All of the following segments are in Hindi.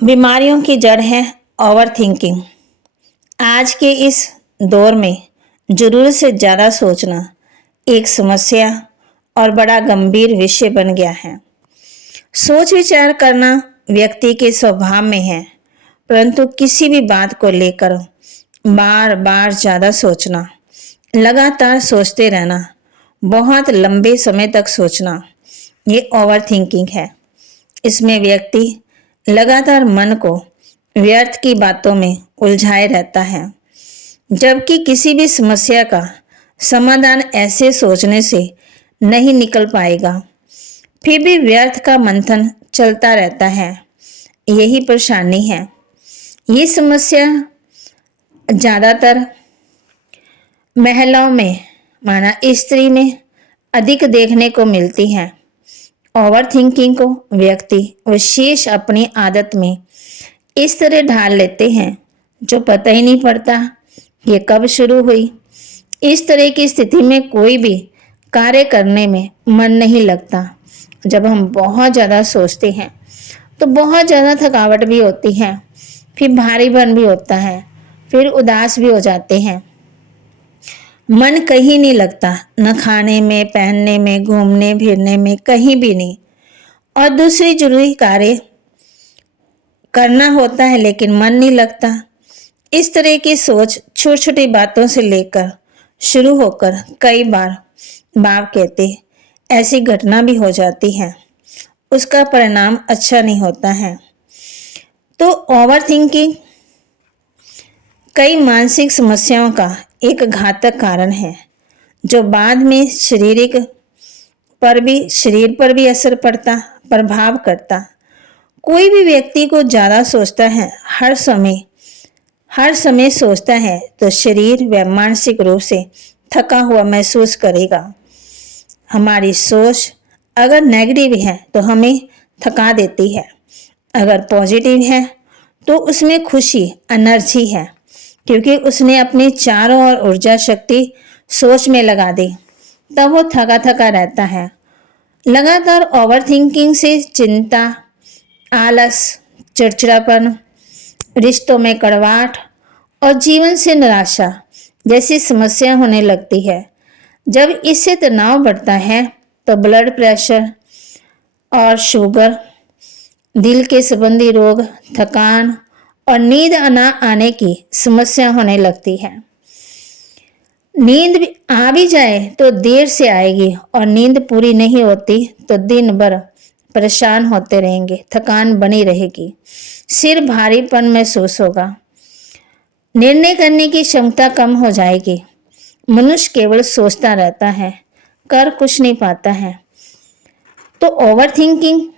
बीमारियों की जड़ है ओवर थिंकिंग। आज के इस दौर में जरूरत से ज़्यादा सोचना एक समस्या और बड़ा गंभीर विषय बन गया है। सोच विचार करना व्यक्ति के स्वभाव में है, परंतु किसी भी बात को लेकर बार बार ज़्यादा सोचना, लगातार सोचते रहना, बहुत लंबे समय तक सोचना, ये ओवर थिंकिंग है। इसमें व्यक्ति लगातार मन को व्यर्थ की बातों में उलझाए रहता है, जबकि किसी भी समस्या का समाधान ऐसे सोचने से नहीं निकल पाएगा। फिर भी व्यर्थ का मंथन चलता रहता है। यही परेशानी है। ये समस्या ज़्यादातर महिलाओं में, माना स्त्री में अधिक देखने को मिलती है। ओवर थिंकिंग को व्यक्ति विशेष अपनी आदत में इस तरह ढाल लेते हैं जो पता ही नहीं पड़ता ये कब शुरू हुई। इस तरह की स्थिति में कोई भी कार्य करने में मन नहीं लगता। जब हम बहुत ज़्यादा सोचते हैं तो बहुत ज़्यादा थकावट भी होती है, फिर भारीपन भी होता है, फिर उदास भी हो जाते हैं। मन कहीं नहीं लगता, न खाने में, पहनने में, घूमने फिरने में, कहीं भी नहीं। और दूसरी जरूरी कार्य करना होता है लेकिन मन नहीं लगता। इस तरह की सोच छोटी छोटी बातों से लेकर शुरू होकर कई बार बाप कहते ऐसी घटना भी हो जाती है, उसका परिणाम अच्छा नहीं होता है। तो ओवर थिंकिंग कई मानसिक समस्याओं का एक घातक कारण है, जो बाद में शरीर पर भी असर पड़ता, प्रभाव करता। कोई भी व्यक्ति को ज़्यादा सोचता है, हर समय सोचता है, तो शरीर व मानसिक रूप से थका हुआ महसूस करेगा। हमारी सोच अगर नेगेटिव है तो हमें थका देती है, अगर पॉजिटिव है तो उसमें खुशी, एनर्जी है, क्योंकि उसने अपनी चारों ओर ऊर्जा शक्ति सोच में लगा दी, तब वो थका थका रहता है। लगातार ओवर थिंकिंग से चिंता, आलस, चिड़चिड़ापन, रिश्तों में कड़वाहट और जीवन से निराशा जैसी समस्या होने लगती है। जब इससे तनाव बढ़ता है तो ब्लड प्रेशर और शुगर, दिल के संबंधी रोग, थकान और नींद न आने की समस्या होने लगती है। नींद आ भी जाए तो देर से आएगी और नींद पूरी नहीं होती तो दिन भर परेशान होते रहेंगे, थकान बनी रहेगी, सिर भारीपन महसूस होगा, निर्णय करने की क्षमता कम हो जाएगी। मनुष्य केवल सोचता रहता है, कर कुछ नहीं पाता है। तो ओवर थिंकिंग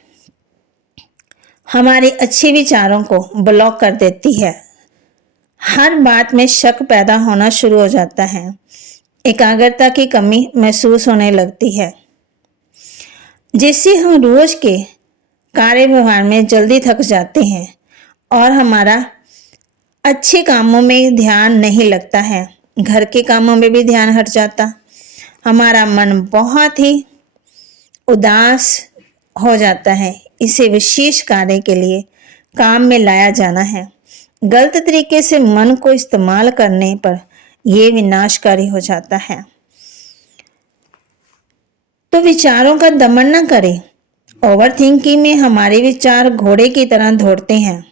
हमारे अच्छे विचारों को ब्लॉक कर देती है। हर बात में शक पैदा होना शुरू हो जाता है, एकाग्रता की कमी महसूस होने लगती है, जिससे हम रोज के कार्य व्यवहार में जल्दी थक जाते हैं और हमारा अच्छे कामों में ध्यान नहीं लगता है, घर के कामों में भी ध्यान हट जाता। हमारा मन बहुत ही उदास हो जाता है। इसे विशेष कार्य के लिए काम में लाया जाना है। गलत तरीके से मन को इस्तेमाल करने पर यह विनाशकारी हो जाता है। तो विचारों का दमन न करें। ओवर थिंकिंग में हमारे विचार घोड़े की तरह दौड़ते हैं।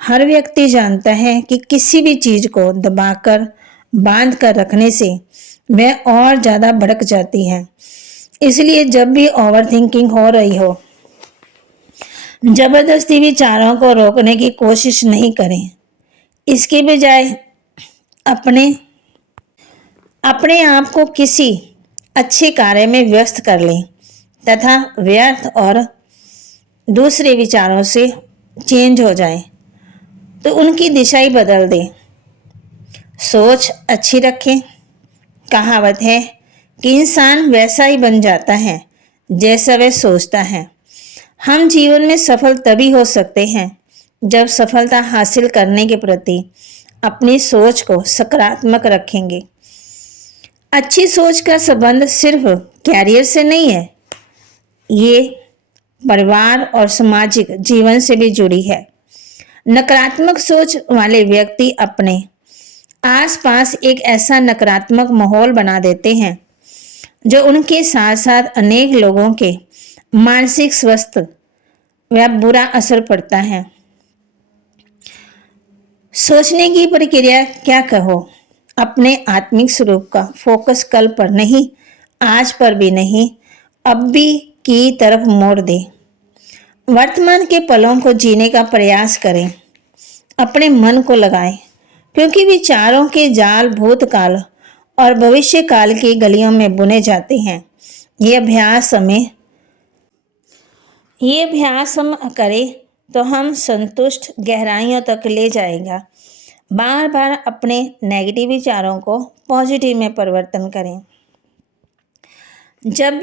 हर व्यक्ति जानता है कि किसी भी चीज को दबाकर बांध कर रखने से वह और ज्यादा भड़क जाती है। इसलिए जब भी ओवर थिंकिंग हो रही हो, जबरदस्ती विचारों को रोकने की कोशिश नहीं करें। इसके बजाय अपने आप को किसी अच्छे कार्य में व्यस्त कर लें तथा व्यर्थ और दूसरे विचारों से चेंज हो जाएं, तो उनकी दिशा ही बदल दें। सोच अच्छी रखें। कहावत है कि इंसान वैसा ही बन जाता है जैसा वह सोचता है। हम जीवन में सफल तभी हो सकते हैं जब सफलता हासिल करने के प्रति अपनी सोच को सकारात्मक रखेंगे। अच्छी सोच का संबंध सिर्फ कैरियर से नहीं है, ये परिवार और सामाजिक जीवन से भी जुड़ी है। नकारात्मक सोच वाले व्यक्ति अपने आसपास एक ऐसा नकारात्मक माहौल बना देते हैं जो उनके साथ साथ अनेक लोगों के मानसिक स्वास्थ्य व बुरा असर पड़ता है। सोचने की प्रक्रिया क्या कहो, अपने आत्मिक स्वरूप का फोकस कल पर नहीं, आज पर भी नहीं, अब भी की तरफ मोड़ दे। वर्तमान के पलों को जीने का प्रयास करें, अपने मन को लगाएं, क्योंकि विचारों के जाल भूतकाल और भविष्य काल की गलियों में बुने जाते हैं। ये अभ्यास हम करें तो हम संतुष्ट गहराइयों तक ले जाएगा। बार बार अपने नेगेटिव विचारों को पॉजिटिव में परिवर्तन करें। जब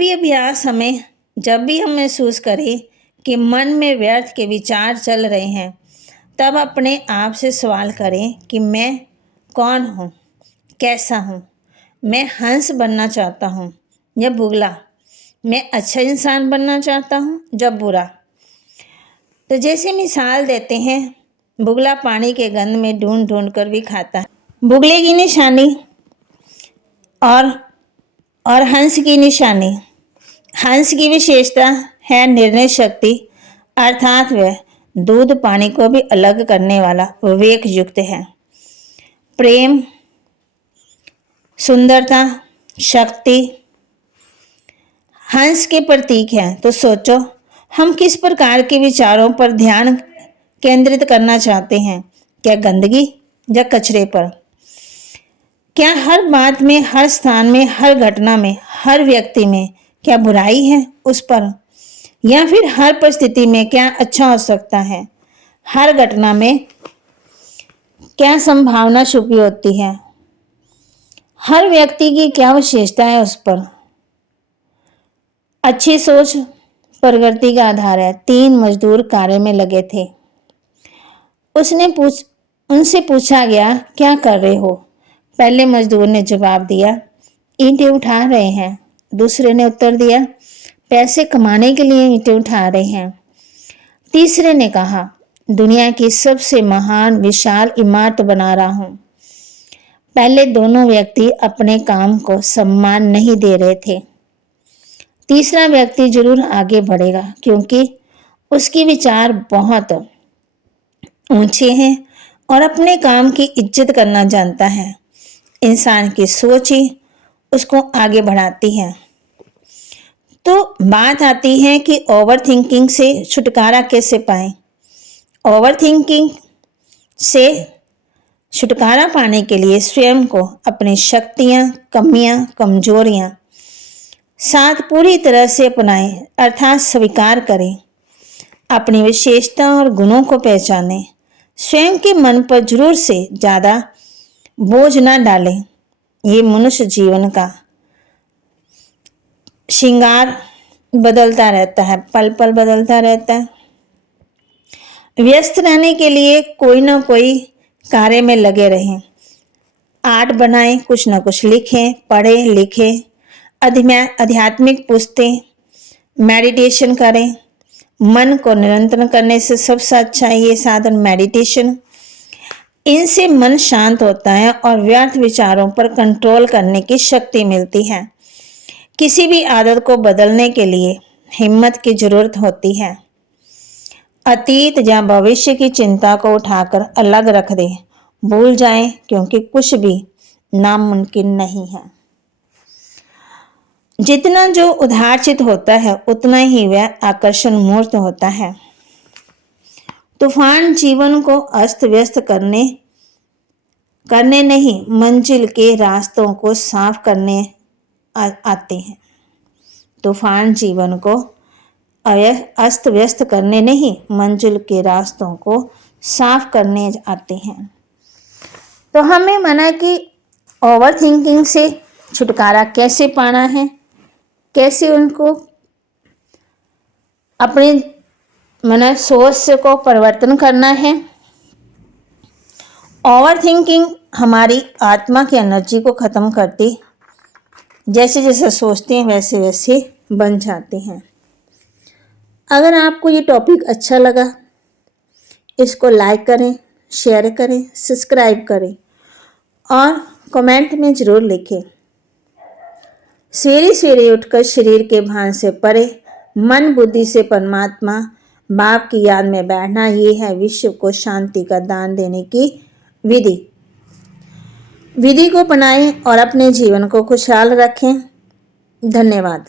भी हम महसूस करें कि मन में व्यर्थ के विचार चल रहे हैं, तब अपने आप से सवाल करें कि मैं कौन हूँ, कैसा हूँ, मैं हंस बनना चाहता हूँ या बुगला, मैं अच्छा इंसान बनना चाहता हूँ जब बुरा। तो जैसे मिसाल देते हैं, बुगला पानी के गंध में ढूंढ ढूंढ कर भी खाता है। बुगले की निशानी और हंस की निशानी। हंस की विशेषता है निर्णय शक्ति, अर्थात वह दूध पानी को भी अलग करने वाला विवेक युक्त है। प्रेम, सुंदरता, शक्ति हंस के प्रतीक हैं। तो सोचो, हम किस प्रकार के विचारों पर ध्यान केंद्रित करना चाहते हैं? क्या गंदगी या कचरे पर? क्या हर बात में, हर स्थान में, हर घटना में, हर व्यक्ति में क्या बुराई है उस पर? या फिर हर परिस्थिति में क्या अच्छा हो सकता है? हर घटना में क्या संभावना छुपी होती है? हर व्यक्ति की क्या विशेषता है उस पर? अच्छी सोच प्रगति का आधार है। 3 मजदूर कार्य में लगे थे। उनसे पूछा गया, क्या कर रहे हो? पहले मजदूर ने जवाब दिया, ईंटें उठा रहे हैं। दूसरे ने उत्तर दिया, पैसे कमाने के लिए ईंटें उठा रहे हैं। तीसरे ने कहा, दुनिया की सबसे महान विशाल इमारत बना रहा हूं। पहले दोनों व्यक्ति अपने काम को सम्मान नहीं दे रहे थे। तीसरा व्यक्ति जरूर आगे बढ़ेगा, क्योंकि उसके विचार बहुत ऊंचे हैं और अपने काम की इज्जत करना जानता है। इंसान की सोच ही उसको आगे बढ़ाती है। तो बात आती है कि ओवर थिंकिंग से छुटकारा कैसे पाएं? ओवर थिंकिंग से छुटकारा पाने के लिए स्वयं को अपनी शक्तियां, कमियां, कमजोरियां साथ पूरी तरह से अपनाएं, अर्थात स्वीकार करें। अपनी विशेषता और गुणों को पहचानें। स्वयं के मन पर जरूर से ज़्यादा बोझ न डालें। ये मनुष्य जीवन का श्रृंगार बदलता रहता है, पल पल बदलता रहता है। व्यस्त रहने के लिए कोई ना कोई कार्य में लगे रहें। आर्ट बनाएं, कुछ ना कुछ लिखें, पढ़ें, लिखें, आध्यात्मिक पुस्तकें, मेडिटेशन करें। मन को नियंत्रण करने से सबसे अच्छा ये साधन मेडिटेशन। इनसे मन शांत होता है और व्यर्थ विचारों पर कंट्रोल करने की शक्ति मिलती है। किसी भी आदत को बदलने के लिए हिम्मत की जरूरत होती है। अतीत या भविष्य की चिंता को उठाकर अलग रख दें, भूल जाएं, क्योंकि कुछ भी नामुमकिन नहीं है। जितना जो उदारचित होता है, उतना ही वह आकर्षण मूर्त होता है। तूफान जीवन को अस्त व्यस्त करने नहीं, मंजिल के रास्तों को साफ करने आते हैं। तूफान जीवन को अस्त व्यस्त करने नहीं, मंजिल के रास्तों को साफ करने आते हैं। तो हमें मना कि ओवर थिंकिंग से छुटकारा कैसे पाना है, कैसे उनको अपने मन सोच को परिवर्तन करना है। ओवर थिंकिंग हमारी आत्मा की एनर्जी को ख़त्म करती, जैसे जैसे सोचते हैं वैसे वैसे बन जाते हैं। अगर आपको ये टॉपिक अच्छा लगा, इसको लाइक करें, शेयर करें, सब्सक्राइब करें और कमेंट में ज़रूर लिखें। सवेरे सवेरे उठकर शरीर के भान से परे मन बुद्धि से परमात्मा बाप की याद में बैठना, ये है विश्व को शांति का दान देने की विधि को अपनाएं और अपने जीवन को खुशहाल रखें। धन्यवाद।